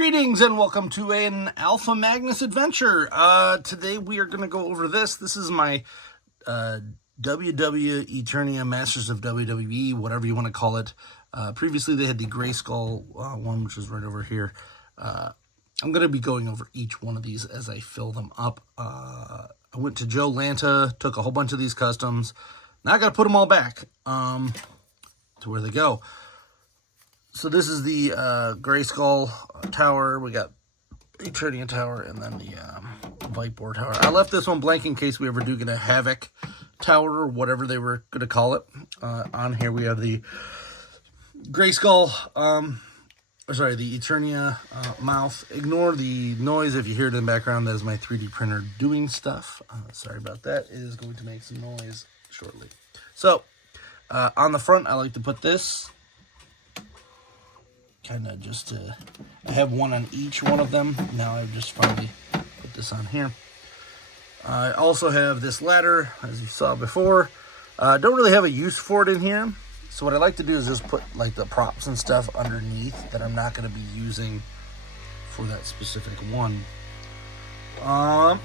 Greetings and welcome to an Alpha Magnus adventure. Today we are going to go over this. This is my WWEternia Masters of WWE, whatever you want to call it. Previously they had the Gray Skull one, which is right over here. I'm going to be going over each one of these as I fill them up. I went to Joe Lanta, took a whole bunch of these customs. Now I got to put them all back to where they go. So this is the Gray Skull Tower. We got Eternia Tower and then the Whiteboard Tower. I left this one blank in case we ever do get a Havoc Tower or whatever they were going to call it. On here we have the Gray Skull, the Eternia mouth. Ignore the noise if you hear it in the background. That is my 3D printer doing stuff. Sorry about that. It is going to make some noise shortly. So on the front, I like to put this. Kind of just I have one on each one of them. Now I've just finally put this on here. I also have this ladder, as you saw before. Don't really have a use for it in here. So what I like to do is just put like the props and stuff underneath that I'm not going to be using for that specific one. Right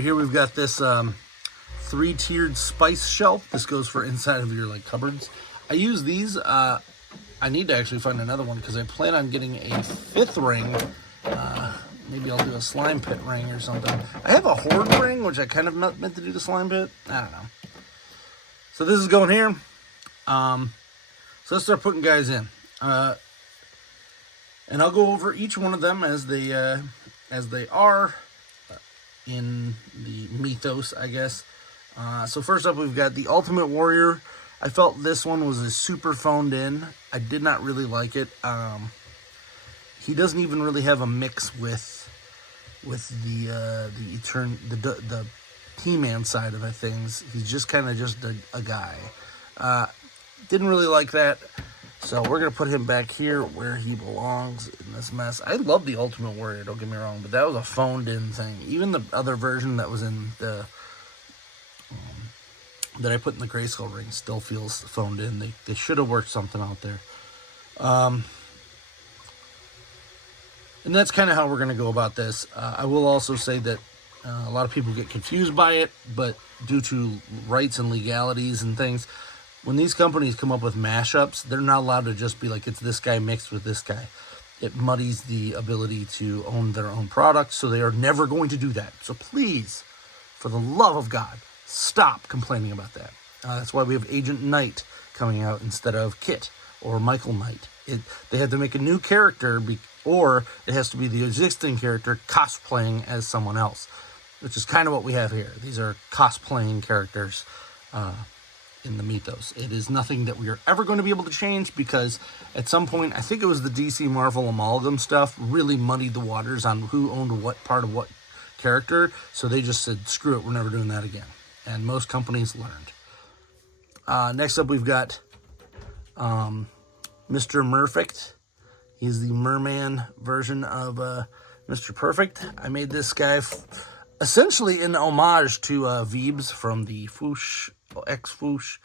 here we've got this 3-tiered spice shelf. This goes for inside of your like cupboards. I use these. I need to actually find another one because I plan on getting a 5th ring. Maybe I'll do a slime pit ring or something. I have a horde ring, which I kind of meant to do the slime pit. I don't know. So this is going here. So let's start putting guys in. And I'll go over each one of them as they are in the mythos, I guess. So first up, we've got the Ultimate Warrior. I felt this one was a super phoned in. I did not really like it. He doesn't even really have a mix with the He-Man side of things. He's just kind of just a guy. Didn't really like that. So we're gonna put him back here where he belongs in this mess. I love the Ultimate Warrior. Don't get me wrong, but that was a phoned in thing. Even the other version that was in the that I put in the Gray Skull ring still feels phoned in. They should have worked something out there. And that's kind of how we're going to go about this. I will also say that a lot of people get confused by it, but due to rights and legalities and things, when these companies come up with mashups, they're not allowed to just be like, it's this guy mixed with this guy. It muddies the ability to own their own product, so they are never going to do that. So please, for the love of God, stop complaining about that. That's why we have Agent Knight coming out instead of Kit or Michael Knight. They had to make a new character, or it has to be the existing character cosplaying as someone else, which is kind of what we have here. These are cosplaying characters in the mythos. It is nothing that we are ever going to be able to change because at some point, I think it was the DC Marvel amalgam stuff, really muddied the waters on who owned what part of what character. So they just said, screw it, we're never doing that again. And most companies learned. Next up, we've got Mr. Merfict. He's the merman version of Mr. Perfect. I made this guy essentially in homage to Veebs from the Foosh, X-Foosh,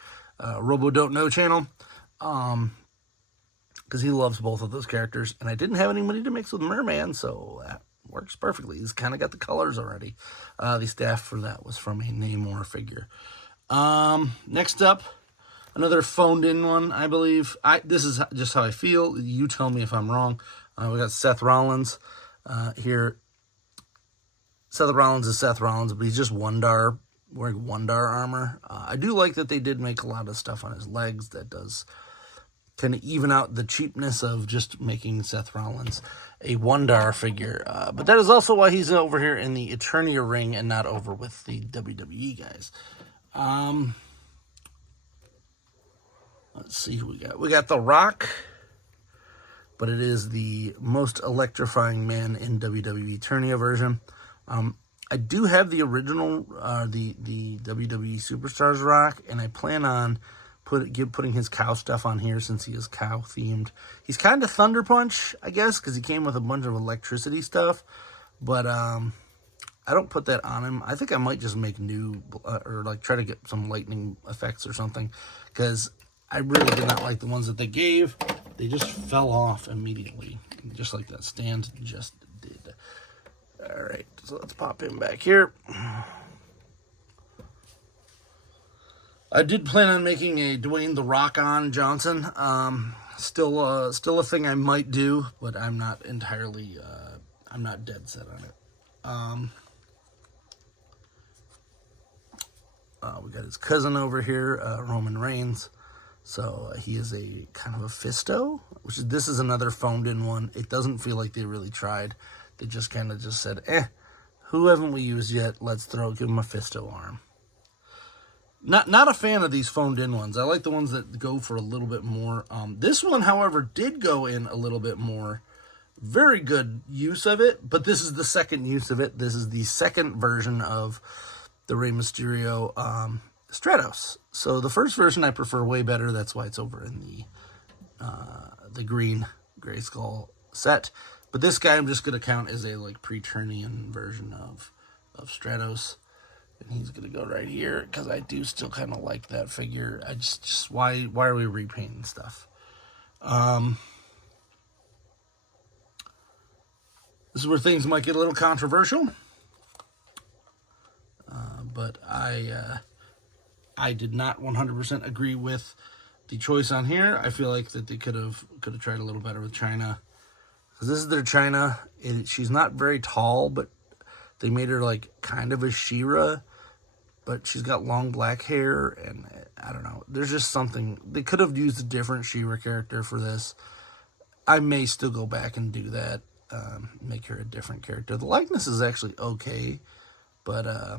Robo Don't Know channel. Because he loves both of those characters. And I didn't have any money to mix with Merman, so that works perfectly. He's kind of got the colors already. The staff for that was from a Namor figure. Next up, another phoned in one, I believe. This is just how I feel. You tell me if I'm wrong. We got Seth Rollins here. Seth Rollins is Seth Rollins, but he's just Wondar, wearing Wondar armor. I do like that they did make a lot of stuff on his legs that does kind of even out the cheapness of just making Seth Rollins a Wondar figure. But that is also why he's over here in the Eternia Ring and not over with the WWE guys. Let's see who we got. We got The Rock, but it is the most electrifying man in WWE Eternia version. I do have the original, the WWE Superstars Rock, and I plan on putting his cow stuff on here since he is cow themed. He's kind of Thunder Punch, I guess, because he came with a bunch of electricity stuff, but I don't put that on him. I think I might just make new, or like try to get some lightning effects or something, because I really did not like the ones that they gave. they just fell off immediately, just like that stand just did. All right, so let's pop him back here. I did plan on making a Dwayne "The Rock" on Johnson. Still a thing I might do, but I'm not entirely, I'm not dead set on it. We got his cousin over here, Roman Reigns. So he is a kind of a Fisto, this is another phoned in one. It doesn't feel like they really tried. They just kind of just said, who haven't we used yet? Let's give him a Fisto arm. Not a fan of these phoned in ones. I like the ones that go for a little bit more. This one, however, did go in a little bit more. Very good use of it, but this is the second use of it. This is the second version of the Rey Mysterio Stratos. So the first version I prefer way better. That's why it's over in the green Grayskull set. But this guy I'm just going to count as a like pre-Eternian version of Stratos. And he's going to go right here because I do still kind of like that figure. I just why are we repainting stuff? This is where things might get a little controversial. But I did not 100% agree with the choice on here. I feel like that they could have tried a little better with China. Because this is their China. She's not very tall, but they made her like kind of a She-Ra. But she's got long black hair, and I don't know. There's just something. They could have used a different She-Ra character for this. I may still go back and do that. Make her a different character. The likeness is actually okay. But, yeah,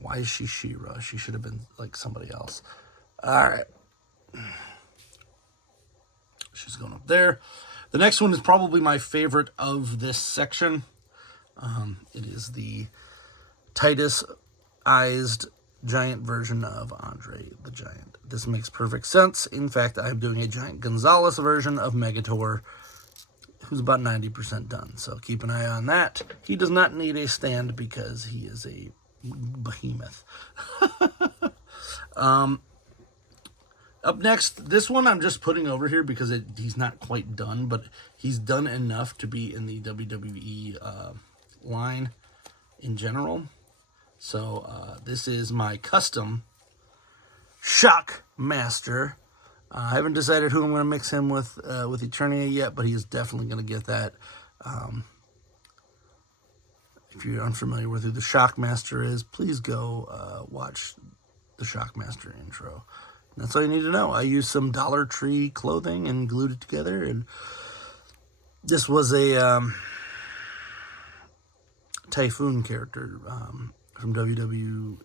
why is she She-Ra? She should have been like somebody else. All right. She's going up there. The next one is probably my favorite of this section. It is the Titus-ized giant version of Andre the Giant. This makes perfect sense. In fact, I'm doing a Giant Gonzalez version of Megator, who's about 90% done. So keep an eye on that. He does not need a stand because he is a behemoth. Up next, this one I'm just putting over here because he's not quite done, but he's done enough to be in the WWE line in general. So this is my custom Shock Master. I haven't decided who I'm going to mix him with Eternia yet, but he is definitely going to get that. If you're unfamiliar with who the Shockmaster is, please go watch the Shockmaster intro. And that's all you need to know. I used some Dollar Tree clothing and glued it together, and this was a Typhoon character from WWE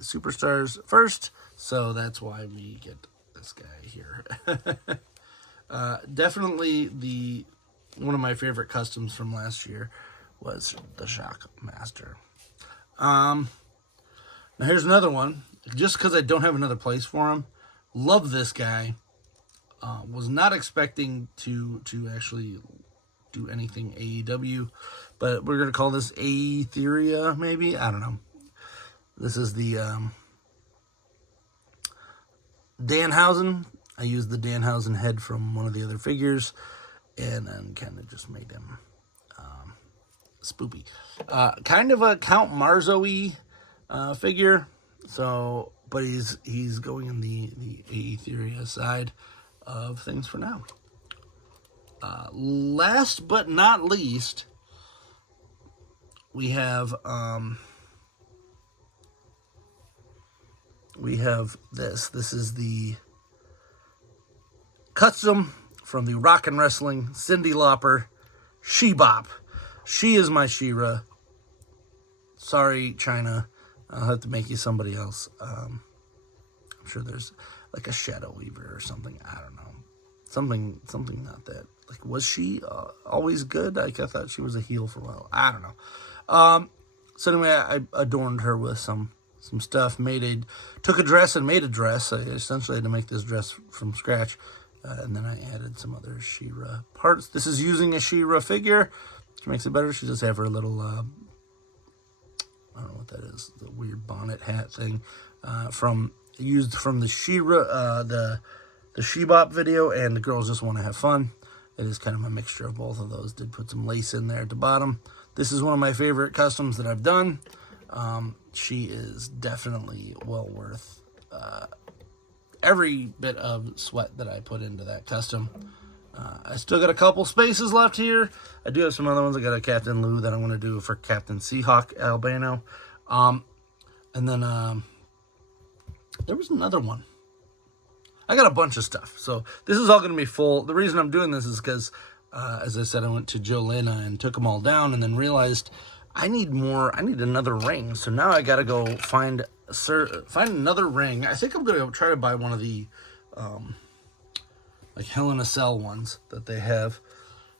Superstars first, so that's why we get this guy here. Definitely one of my favorite customs from last year was the Shockmaster. Now here's another one. Just because I don't have another place for him. Love this guy. Was not expecting to actually do anything AEW, but we're going to call this Aetheria, maybe? I don't know. This is the Danhausen. I used the Danhausen head from one of the other figures, and then kind of just made him spoopy. Kind of a Count Marzo-y figure, so, but he's going in the Aetheria side of things for now. Last but not least, we have this. This is the custom from the Rock and Wrestling Cyndi Lauper She-Bop. She is my She-Ra. Sorry, China. I'll have to make you somebody else. I'm sure there's like a Shadow Weaver or something. I don't know. Something not that. Like, was she always good? Like, I thought she was a heel for a while. I don't know. So anyway, I adorned her with some stuff. Took a dress and made a dress. I essentially had to make this dress from scratch. And then I added some other She-Ra parts. This is using a She-Ra figure, which makes it better. She does have her little, I don't know what that is, the weird bonnet hat thing, used from the She-Ra, the the She-Bop video and the Girls Just Want to Have Fun. It is kind of a mixture of both of those. Did put some lace in there at the bottom. This is one of my favorite customs that I've done. She is definitely well worth every bit of sweat that I put into that custom. I still got a couple spaces left here. I do have some other ones. I got a Captain Lou that I'm going to do for Captain Seahawk Albano. And then there was another one. I got a bunch of stuff. So this is all going to be full. The reason I'm doing this is because, as I said, I went to Jolena and took them all down and then realized I need more. I need another ring. So now I got to go find another ring. I think I'm going to try to buy one of the like Hell in a Cell ones that they have.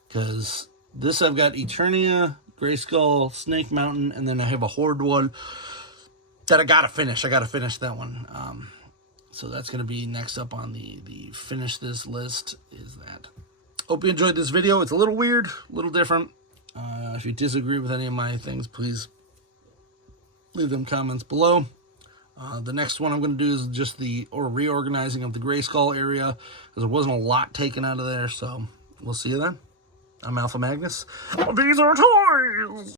Because this I've got Eternia, Gray Skull, Snake Mountain, and then I have a Horde one that I got to finish. I got to finish that one. So that's going to be next up on the finish this list is that. Hope you enjoyed this video. It's a little weird, a little different. If you disagree with any of my things, please leave them comments below. The next one I'm going to do is just the reorganizing of the Gray Skull area, because there wasn't a lot taken out of there. So we'll see you then. I'm Alpha Magnus. These are toys!